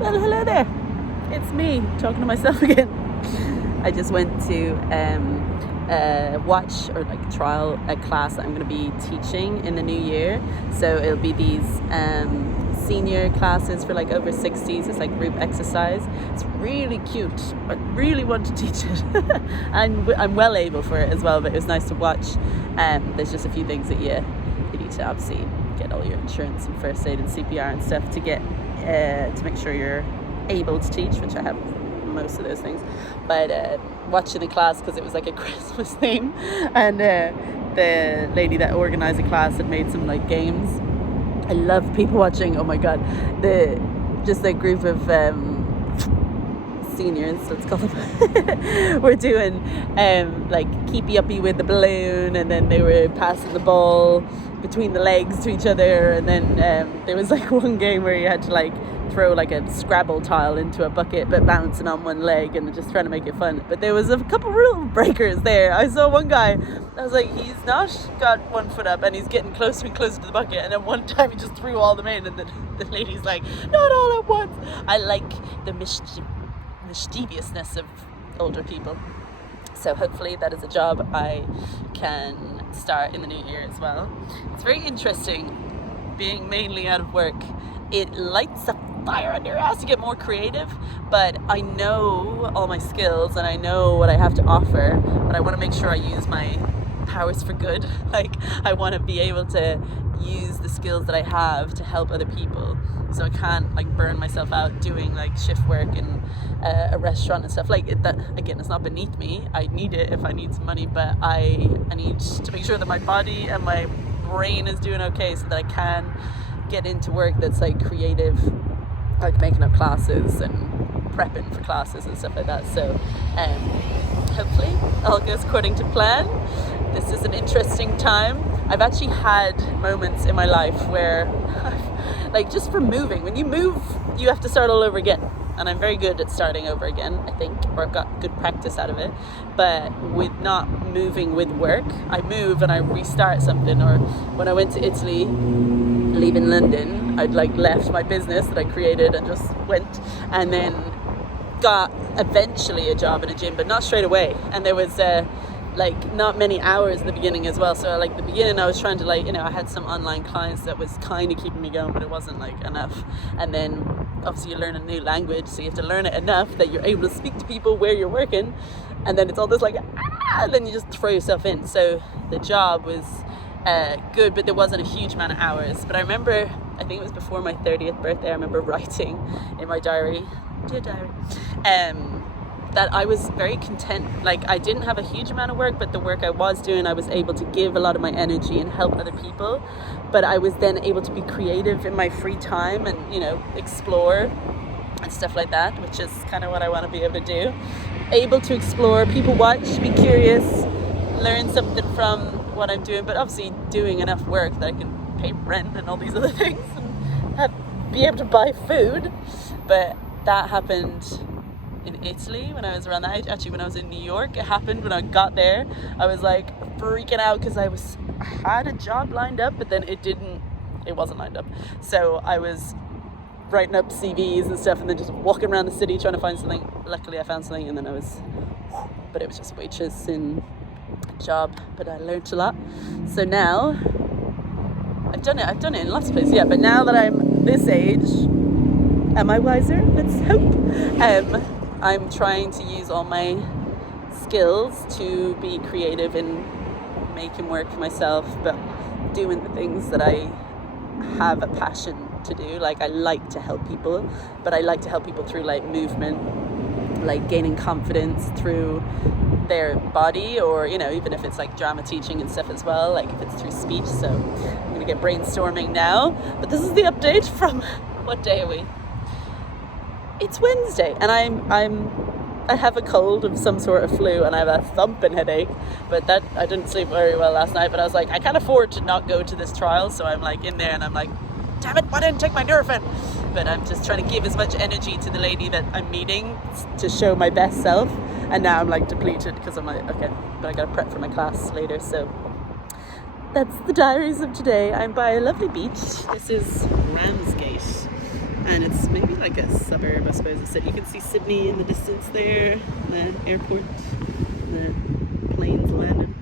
Well, hello there. It's me talking to myself again. I just went to watch or like trial a class that I'm going to be teaching in the new year. So it'll be these senior classes for like over 60s. It's like group exercise. It's really cute. I really want to teach it. I'm well able for it as well, but it was nice to watch. There's just a few things that you need to obviously get all your insurance and first aid and CPR and stuff to get to make sure you're able to teach, which I have most of those things. But watching the class, because it was like a Christmas theme, and the lady that organized the class had made some like games. I love people watching. Oh my god, the group of seniors, let's call them, were doing like keepy uppy with the balloon, and then they were passing the ball between the legs to each other, and then there was like one game where you had to like throw like a Scrabble tile into a bucket but bouncing on one leg and just trying to make it fun. But there was a couple rule breakers there. I saw one guy, I was like, he's not got one foot up and he's getting closer and closer to the bucket, and then one time he just threw all them in, and the lady's like, not all at once. I like the mischievousness of older people. So hopefully that is a job I can start in the new year as well. It's very interesting being mainly out of work. It lights a fire under your ass to get more creative, but I know all my skills and I know what I have to offer, but I want to make sure I use my powers for good. Like, I want to be able to use the skills that I have to help other people, so I can't like burn myself out doing like shift work in a restaurant and stuff like that. Again, it's not beneath me. I need it if I need some money, but I need to make sure that my body and my brain is doing okay, so that I can get into work that's like creative, like making up classes and prepping for classes and stuff like that. So hopefully all goes according to plan. This is an interesting time. I've actually had moments in my life where like, just from moving, when you move you have to start all over again, and I'm very good at starting over again, I think, or I've got good practice out of it. But with not moving with work, I move and I restart something. Or when I went to Italy, leaving London, I'd like left my business that I created and just went, and then got eventually a job in a gym, but not straight away. And there was like not many hours in the beginning as well. So like the beginning I was trying to like, you know, I had some online clients that was kind of keeping me going, but it wasn't like enough. And then obviously you learn a new language, so you have to learn it enough that you're able to speak to people where you're working, and then it's all this like and then you just throw yourself in. So the job was good, but there wasn't a huge amount of hours. But I remember, I think it was before my 30th birthday, I remember writing in my diary, dear diary, that I was very content. Like, I didn't have a huge amount of work, but the work I was doing, I was able to give a lot of my energy and help other people. But I was then able to be creative in my free time and, you know, explore and stuff like that, which is kind of what I want to be able to do. Able to explore, people watch, be curious, learn something from what I'm doing, but obviously doing enough work that I can pay rent and all these other things and be able to buy food. But that happened in Italy when I was around that age. Actually, when I was in New York, it happened. When I got there, I was like freaking out because I had a job lined up, but then it wasn't lined up. So I was writing up CVs and stuff, and then just walking around the city trying to find something. Luckily I found something, and then but it was just waitress in a job, but I learned a lot. So now I've done it in lots of places, yeah, but now that I'm this age, am I wiser? Let's hope. I'm trying to use all my skills to be creative in making work for myself, but doing the things that I have a passion to do. Like, I like to help people, but I like to help people through like movement, like gaining confidence through their body, or, you know, even if it's like drama teaching and stuff as well, like if it's through speech. So I'm gonna get brainstorming now. But this is the update from, what day are we? It's Wednesday, and I have a cold of some sort of flu, and I have a thumping headache, but that I didn't sleep very well last night. But I was like, I can't afford to not go to this trial, so I'm like in there and I'm like, damn it, why didn't I take my Nurofen? But I'm just trying to give as much energy to the lady that I'm meeting to show my best self, and now I'm like depleted because I'm like, okay, but I gotta prep for my class later. So that's the diaries of today. I'm by a lovely beach. This is Ramsgate, And it's maybe like a suburb, I suppose, of Sydney. You can see Sydney in the distance there, the airport, the planes landing.